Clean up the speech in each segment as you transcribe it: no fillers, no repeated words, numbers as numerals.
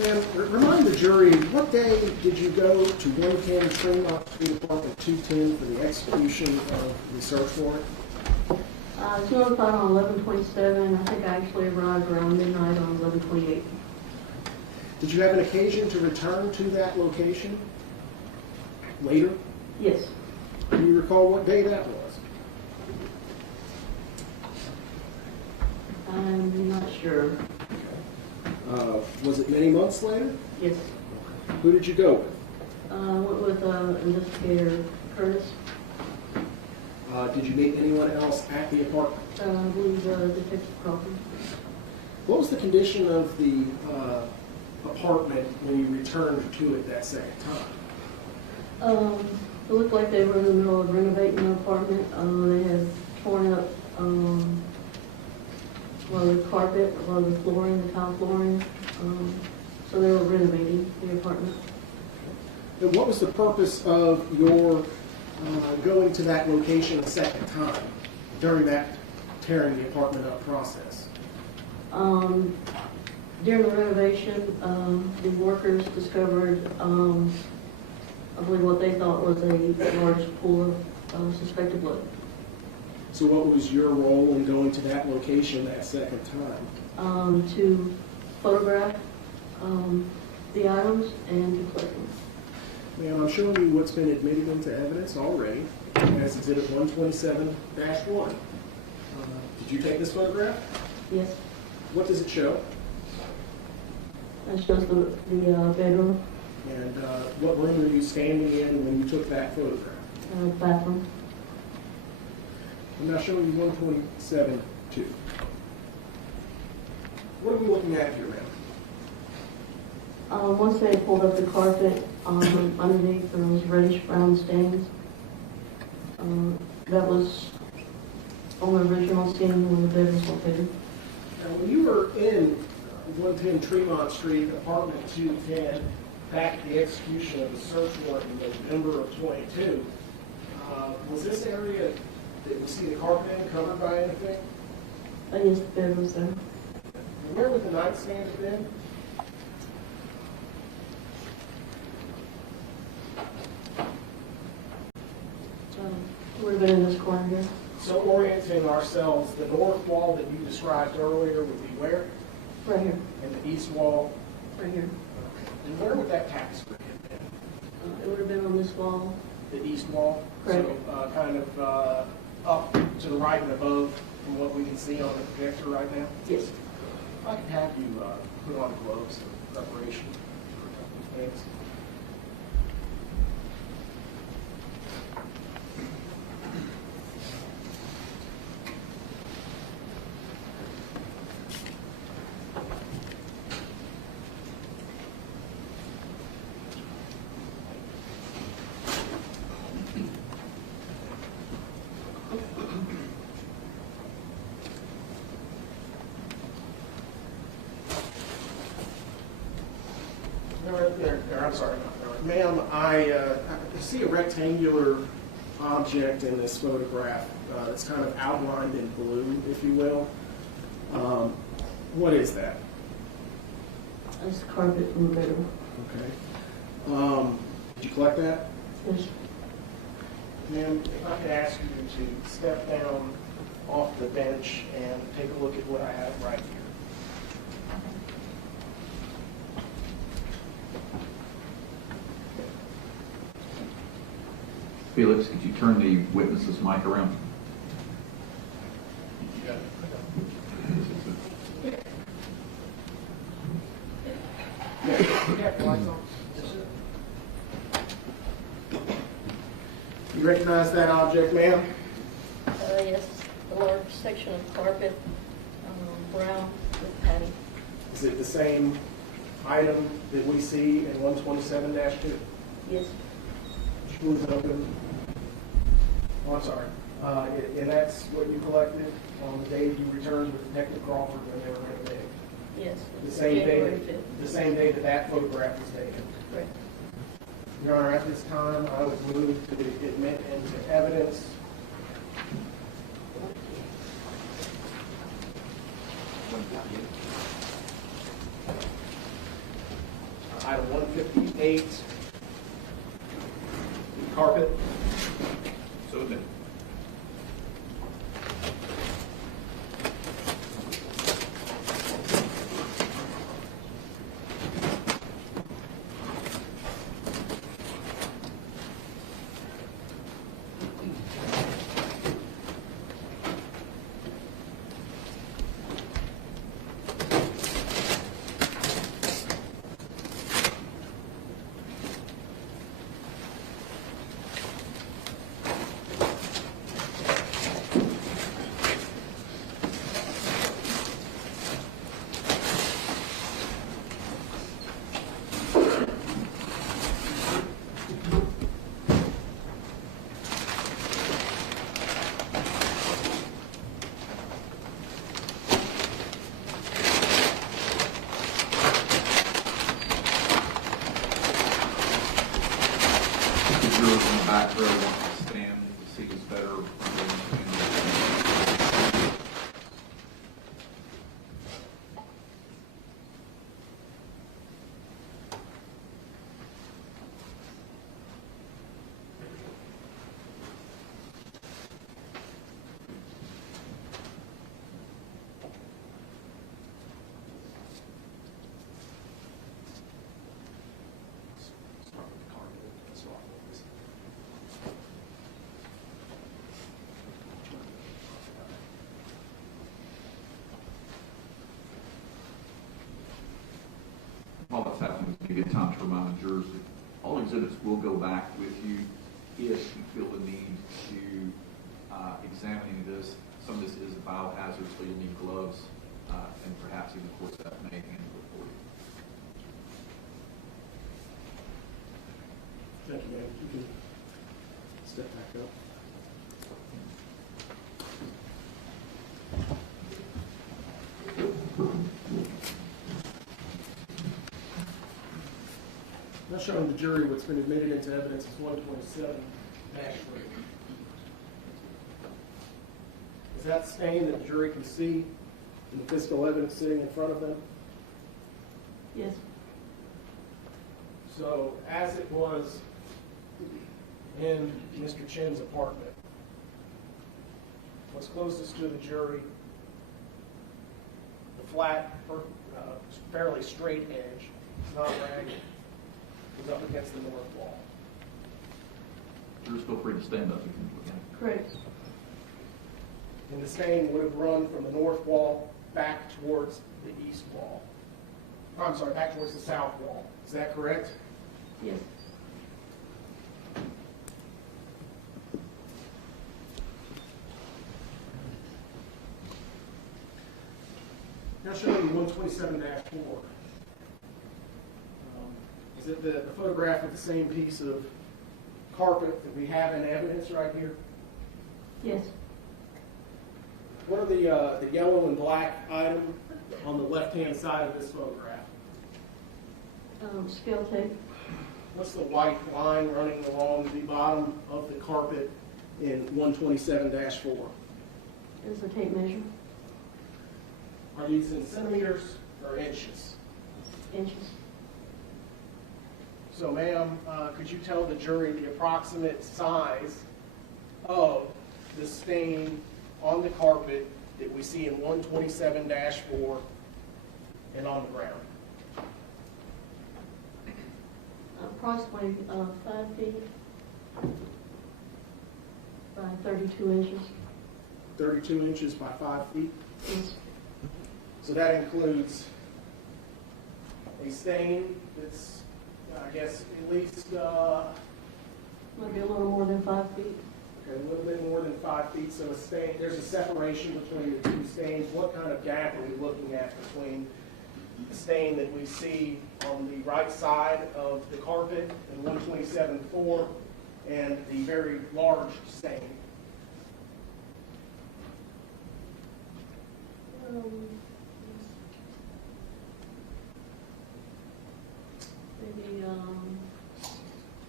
Ma'am, remind the jury, what day did you go to 110 Tremont Street, apartment 210 for the execution of the search warrant? 2:05 on 11/27. I think I actually arrived around midnight on 11/28. Did you have an occasion to return to that location later? Yes. Do you recall what day that was? I'm not sure. Was it many months later? Yes. Who did you go with? I went with investigator Curtis. Did you meet anyone else at the apartment? I believe Detective Crawford. What was the condition of the apartment when you returned to it that second time? It looked like they were in the middle of renovating the apartment. They had torn up a lot of the carpet, a lot of the flooring, the tile flooring. So they were renovating the apartment. And what was the purpose of your going to that location a second time during that tearing the apartment up process? During the renovation, the workers discovered, I believe what they thought was a large pool of suspected blood. So what was your role in going to that location that second time? To photograph the items and to collect them. Ma'am, I'm showing you what's been admitted into evidence already as Exhibit 127-1. Did you take this photograph? Yes. What does it show? That shows the bedroom, And what room are you standing in when you took that photograph? bathroom. I'm now showing you 127-2. What are we looking at here, ma'am? Once they pulled up the carpet, underneath there was reddish brown stains. That was on the original scene when the bed was located. Now, when you were in 110 Tremont Street, apartment 210, back at the execution of the search warrant in November of 22, was this area that we see the carpet in covered by anything? Yes, the bed was there. And where would the nightstand have been? It would have been in this corner here. So orienting ourselves, the north wall that you described earlier would be where? Right here. And the east wall? Right here. And where would that tapestry have been? It would have been on this wall. The east wall? Correct. So kind of up to the right and above from what we can see on the projector right now? Yes. If I could have you put on gloves in preparation for a couple of things. I'm sorry, ma'am, I see a rectangular object in this photograph that's kind of outlined in blue, if you will. What is that? That's the carpet from the bedroom. Okay. Did you collect that? Yes. Ma'am, if I could ask you to step down off the bench and take a look at what I have right here. Felix, could you turn the witness's mic around? You recognize that object, ma'am? Yes, a large section of carpet, brown with padding. Is it the same item that we see in 127-2? Yes. Screws open. Oh, I'm sorry. And that's what you collected on the day you returned with Detective Crawford when they were renovating? Yes. The same January day, 5th. the same day that that photograph was taken? Correct. Your Honor, at this time, I would move to admit into evidence Item 158, carpet. So then. Jurors in the back row want to stand to see us better. While that's happening, it's a good time to remind the jurors that all exhibits will go back with you if you feel the need to examine any of this. Some of this is a biohazard, so you'll need gloves and perhaps even, of course, that may handle it for you. Thank you, ma'am. You can step back up. Now showing the jury what's been admitted into evidence is 127-3. Is that stain that the jury can see in the physical evidence sitting in front of them? Yes. So as it was in Mr. Chen's apartment, what's closest to the jury, the flat, fairly straight edge, it's not ragged, is up against the north wall. Jurors, feel free to stand up if you can. Correct. And the stain would have run from the north wall back towards the east wall. I'm sorry, back towards the south wall. Is that correct? Yes. Now showing you 127-4. Is it the photograph of the same piece of carpet that we have in evidence right here? Yes. What are the yellow and black item on the left-hand side of this photograph? Scale tape. What's the white line running along the bottom of the carpet in 127-4? Is the tape measure? Are these in centimeters or inches? Inches. So, ma'am, could you tell the jury the approximate size of the stain on the carpet that we see in 127-4 and on the ground? Approximately 5 feet by 32 inches. 32 inches by 5 feet. Yes. So that includes a stain that's, I guess, at least Maybe a little more than 5 feet. okay, a little bit more than 5 feet. So a stain, there's a separation between the two stains. What kind of gap are we looking at between the stain that we see on the right side of the carpet in 127-4 and the very large stain? Maybe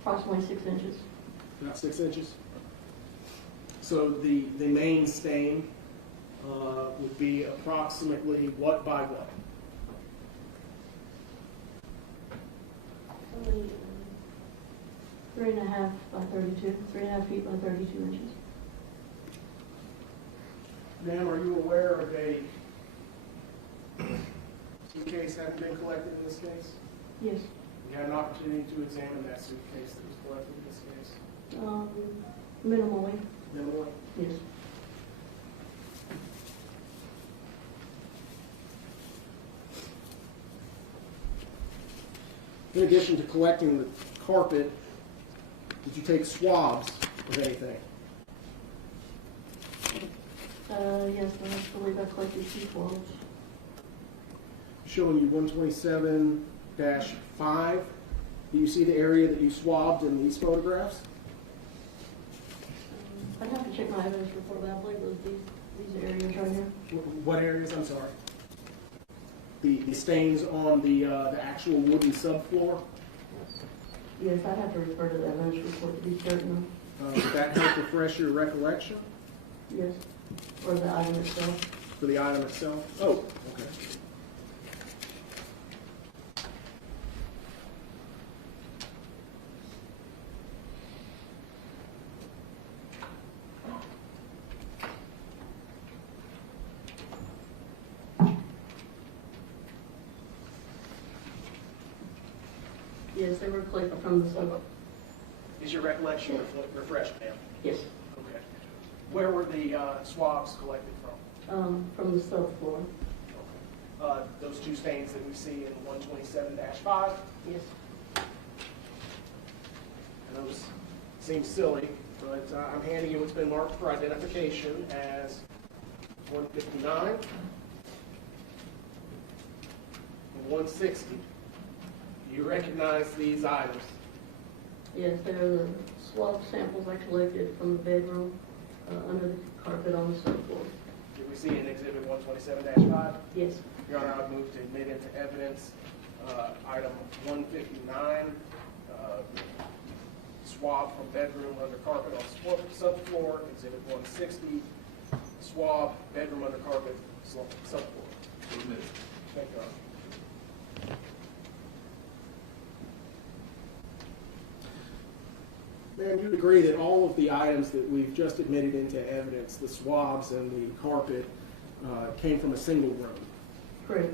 approximately 6 inches. About 6 inches. So the main stain would be approximately what by what? 3.5 by 32, 3.5 feet by 32 inches. Ma'am, are you aware of a suitcase having been collected in this case? Yes. You had an opportunity to examine that suitcase that was collected in this case? Minimally, Minimally? yes. In addition to collecting the carpet, did you take swabs of anything? Yes, I believe I collected 2 swabs. Showing you 127-5. Do you see the area that you swabbed in these photographs? I'd have to check my evidence report, but I believe it was these areas right here. What areas? I'm sorry. The stains on the actual wooden subfloor. Yes, I'd have to refer to the evidence report to be certain. Would that help refresh your recollection Yes, or the item itself. for the item itself? Oh, okay. Yes, they were collected from the sub. Is your recollection refreshed, ma'am? Yes, Okay. Where were the swabs collected from? from the subfloor. Those 2 stains that we see in 127-5. Yes. And those seem silly, but I'm handing you what's been marked for identification as 159 and 160. Do you recognize these items? Yes, they're the swab samples I collected from the bedroom under the carpet on the subfloor. Did we see in Exhibit 127-5? Yes. Your Honor, I would move to admit into evidence item 159, swab from bedroom under carpet on subfloor, Exhibit 160, swab bedroom under carpet subfloor. Thank you, Your Honor. Ma'am, you agree that all of the items that we've just admitted into evidence, the swabs and the carpet, came from a single room? Correct.